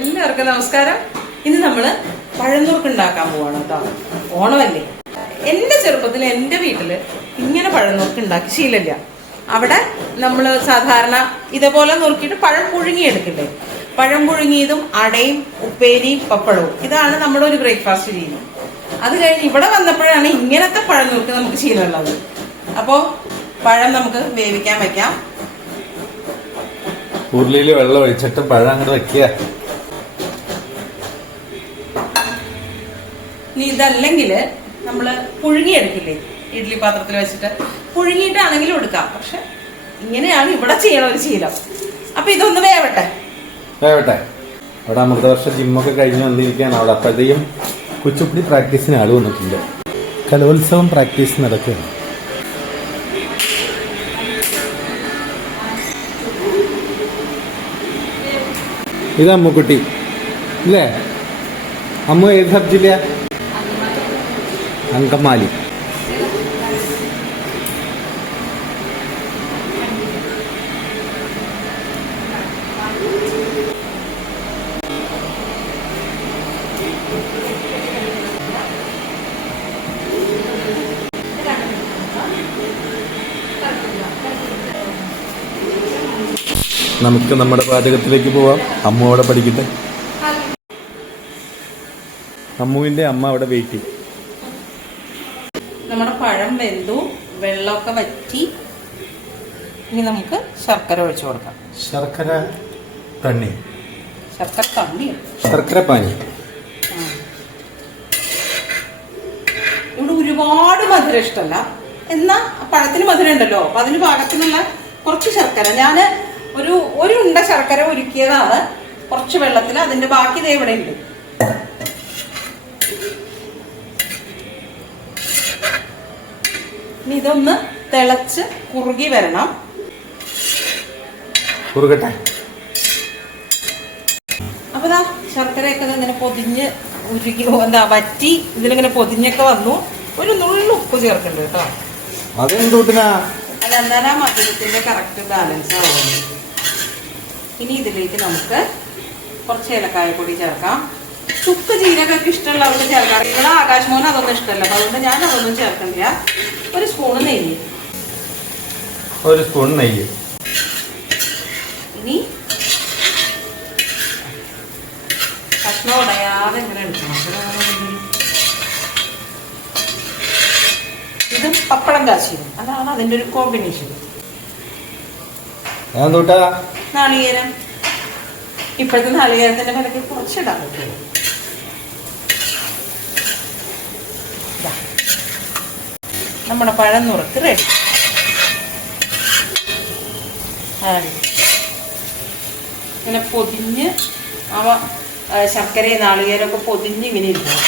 എല്ലാവർക്കും നമസ്കാരം. ഇന്ന് നമ്മള് പഴംനുറുക്ക് ഉണ്ടാക്കാൻ പോവാണ് കേട്ടോ. ഓണമല്ലേ. എന്റെ ചെറുപ്പത്തിൽ എന്റെ വീട്ടില് ഇങ്ങനെ പഴംനുറുക്ക് ഉണ്ടാക്കി ശീലമില്ല. അവിടെ നമ്മള് സാധാരണ ഇതേപോലെ നുറുക്കിയിട്ട് പഴം പുഴുങ്ങിയെടുക്കില്ലേ. പഴം പുഴുങ്ങിയതും അടയും ഉപ്പേരിയും പപ്പടവും, ഇതാണ് നമ്മുടെ ഒരു ബ്രേക്ക്ഫാസ്റ്റ് രീതി. അത് കഴിഞ്ഞ് ഇവിടെ വന്നപ്പോഴാണ് ഇങ്ങനത്തെ പഴം നുറുക്ക് നമുക്ക് ശീലമുള്ളത്. അപ്പോ പഴം നമുക്ക് വേവിക്കാൻ വെക്കാം. ഉരുളിയിൽ വെള്ളം ഒഴിച്ചിട്ട് പഴം അങ്ങോട്ട് വെക്കുക. ഇനി ഇതല്ലെങ്കിൽ നമ്മള് പുഴുങ്ങിയെടുക്കില്ലേ, ഇഡ്ഡലി പാത്രത്തിൽ വെച്ചിട്ട് പുഴുങ്ങിയിട്ടാണെങ്കിലും എടുക്കാം. പക്ഷെ ഇങ്ങനെയാണ് ഇവിടെ ചെയ്യണ ഒരു ശീലം. അപ്പൊ ഇതൊന്ന് വേവട്ടെ. അവിടെ അമൃതവർഷം ജിമ്മൊക്കെ കഴിഞ്ഞ് വന്നിരിക്കുകയാണ്. അവിടെ അപ്പോഴത്തേക്കും കുച്ചിപ്പുടി പ്രാക്ടീസിന് ആള് വന്നിട്ടുണ്ട്. കലോത്സവം പ്രാക്ടീസ് നടക്കുകയാണ്. ഇത് അമ്മുക്കുട്ടി ഇല്ലേ? അമ്മു ഏത് സബ്ജില്ല? അങ്കമാലി. നമുക്ക് നമ്മുടെ പാചകത്തിലേക്ക് പോവാം. അമ്മു അവിടെ പഠിക്കട്ടെ. അമ്മുവിന്റെ അമ്മ അവിടെ വെയിറ്റ്. നമ്മുടെ പഴം വെന്തു, വെള്ളമൊക്കെ വറ്റി. ഇനി നമുക്ക് ശർക്കര ഒഴിച്ചു കൊടുക്കാം. ശർക്കര തണ്ണി, ശർക്കര പാനി. ഇവിടെ ഒരുപാട് മധുരം ഇഷ്ടമല്ല, എന്നാ പഴത്തിന് മധുരം ഉണ്ടല്ലോ. അപ്പൊ അതിന് പാകത്തിനുള്ള കുറച്ച് ശർക്കര, ഞാന് ഒരു ഉണ്ട ശർക്കര ഉരുക്കിയതാണ് കുറച്ച് വെള്ളത്തിൽ. അതിന്റെ ബാക്കി ദേ ഇവിടെ ഉണ്ട്. ഇനി ഇതൊന്ന് തിളച്ച് കുറുകി വരണം. കുറുകട്ടെ. അപ്പൊ ദാ ശർക്കരയൊക്കെ ഇങ്ങനെ പൊതിഞ്ഞ് ഉരുക്കി വറ്റി ഇതിലിങ്ങനെ പൊതിഞ്ഞൊക്കെ വന്നു. ഒരു നുള്ളു ഉപ്പ് ചേർക്കണ്ട കേട്ടോ. അതെന്താ മധുരത്തിന്റെ കറക്റ്റ് ബാലൻസ് ആവുന്നു. ഇനി ഇതിലേക്ക് നമുക്ക് കുറച്ച് ഏലക്കായ പൊടി ചേർക്കാം. ചുക്ക് ജീരകമൊക്കെ ഇഷ്ടമുള്ളവർക്ക് ചേർക്കാം. ഇവിടെ ആകാശ് മോഹൻ അതൊന്നും ഇഷ്ടമല്ല, അപ്പൊ അതുകൊണ്ട് ഞാൻ അതൊന്നും ചേർക്കണ്ടില്ല. ഒരു സ്പൂൺ നെയ്യ്. ഇനി കഷ്ണം ഉടയാതെ ഇങ്ങനെ എടുക്കണം. ഇത് പപ്പടം കാച്ചിയത്, അതാണ് അതിന്റെ ഒരു കോമ്പിനേഷൻ. നാളികേരം. ഇപ്പോഴത്തെ നാളികേരത്തിന്റെ വിലക്ക് കുറച്ചിടാൻ പറ്റുള്ളൂ. നമ്മുടെ പഴം നുറുക്ക് റെഡി. ഇങ്ങനെ പൊതിഞ്ഞ് ശർക്കരയും നാളികേരമൊക്കെ പൊതിഞ്ഞ് ഇങ്ങനെ ഇരിക്കണം.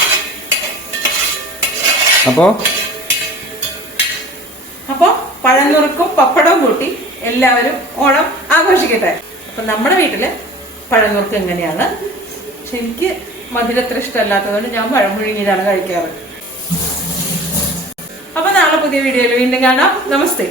അപ്പൊ പഴം നുറുക്കും പപ്പടവും കൂട്ടി എല്ലാവരും ഓണം ആഘോഷിക്കട്ടെ. അപ്പൊ നമ്മുടെ വീട്ടില് പഴം നുറുക്ക് എങ്ങനെയാണ്? പക്ഷെ എനിക്ക് മധുരത്ര ഇഷ്ടമല്ലാത്തതുകൊണ്ട് ഞാൻ പഴം പുഴുങ്ങിയിട്ടാണ് കഴിക്കാറ്. അപ്പൊ നാളെ പുതിയ വീഡിയോയിൽ വീണ്ടും കാണാം. നമസ്തേ.